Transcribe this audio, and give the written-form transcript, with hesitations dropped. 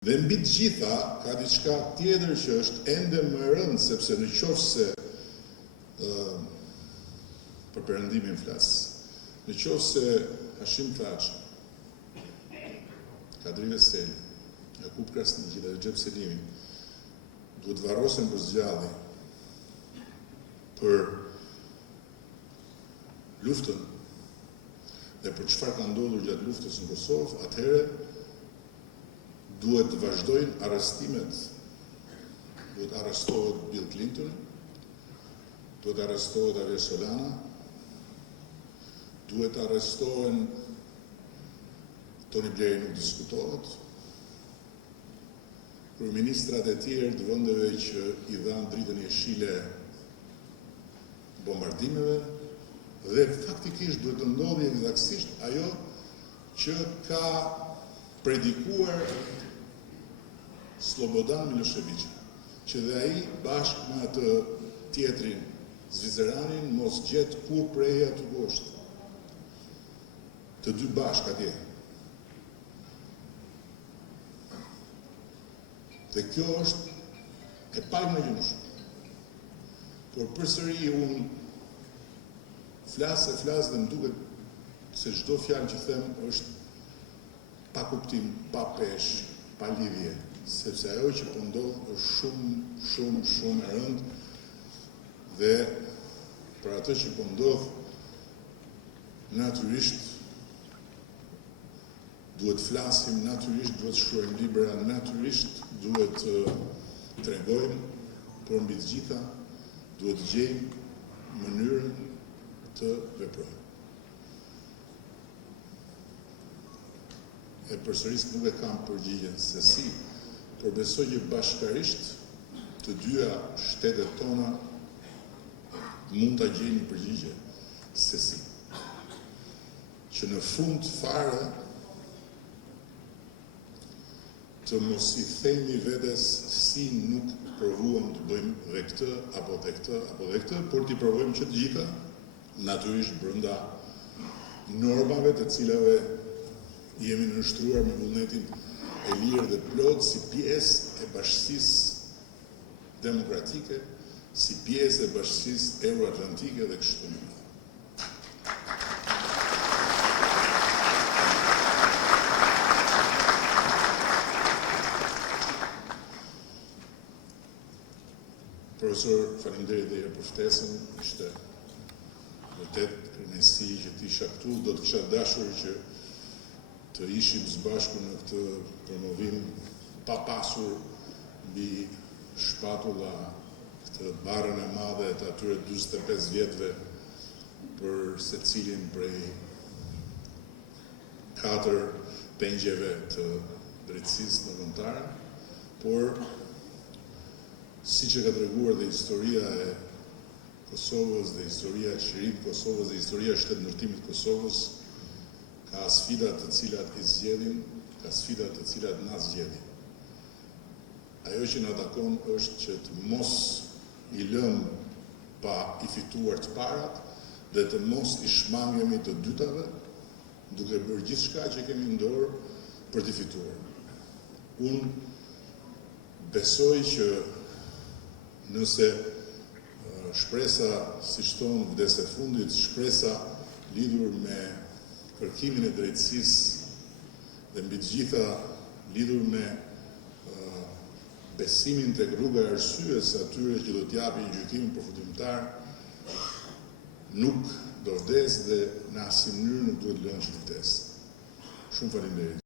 Dhe mbi të gjitha ka diçka tjetër që është ende më e rëndë, sepse në qoftë se për perëndimin flas, në qoftë se Hashim Thaçi, Kadri Veseli, Jakub Krasniqi dhe Recep Selimi duhet varrosen për zgjallje për luftën dhe për çfarë ka ndodhur gjatë luftës në Kosovë, atëherë duhet të vazhdojnë arrestimet. Duhet arrestohet Bill Clinton, duhet arrestohet Javier Solana, duhet arrestohen Tony Blair, nuk diskutohet, kryeministrat e tjerë të vendeve që i dhanë dritën jeshile bombardimeve, dhe faktikisht duhet të ndodhi eksaktësisht ajo që ka predikuar Slobodan Milošević, që dhe ai bashkë me atë tjetrin Zviceranin mos gjet kur preja të poshtë. Të dy bashkë atje. Dhe kjo është e paimagjinshme. Por përsëri unë flas dhe më duket se çdo fjalë që them është pa kuptim, pa peshë, pa lidhje, sepse ajo që po ndodh është shumë e rëndë dhe për atë që po ndodh natyrisht duhet flasim, natyrisht duhet shkruajmë libra, natyrisht duhet të tregojmë, por mbi të gjitha duhet të gjejmë mënyrën të veprojmë. E përsëris nuk e kam përgjigjen se si, por besoj që bashkarisht të dyja shtetet tona mund ta gjejnë një përgjigje se si. Që në fund fare të mos i themi vetes si nuk provuam të bëjmë dhe këtë, apo dhe këtë, apo dhe këtë, por t'i provojmë që të gjitha, natyrisht brenda normave të cilave jemi nënshtruar me vullnetin e lirë dhe plot si pjesë e bashkësisë demokratike, si pjesë e bashkësisë euroatlantike dhe kështu me radhë. Profesor, faleminderit dhe për ftesën, ishte vërtet kënaqësi që t'isha këtu, do të kisha dashur që të ishim së bashku në këtë promovim pa pasur mbi shpatulla këtë barrën e madhe të atyre 45 vjetëve për secilin prej 4 pengjeve të drejtësisë ndërkombëtare, por siç e ka treguar dhe historia e Kosovës dhe historia e Qeverisë të Kosovës dhe historia e shtetë-ndërtimit të Kosovës, ka sfidat të cilat i zgjedhin, ka sfidat të cilat na zgjedhin. Ajo që na takon është që të mos i lëmë pa i fituar të parat dhe të mos i shmangemi të dytave, duke bërë gjithçka që kemi në dorë për t'i fituar. Unë besoj që nëse shpresa siç thon vdes e fundit, shpresa lidhur me kërkimin e drejtësisë dhe mbi të gjitha lidhur me besimin tek rruga e arsyes atyre që do t'japin gjykimin përfundimtar, nuk do vdes dhe në asnjë mënyrë nuk duhet lënë që të vdes. Shumë faleminderit.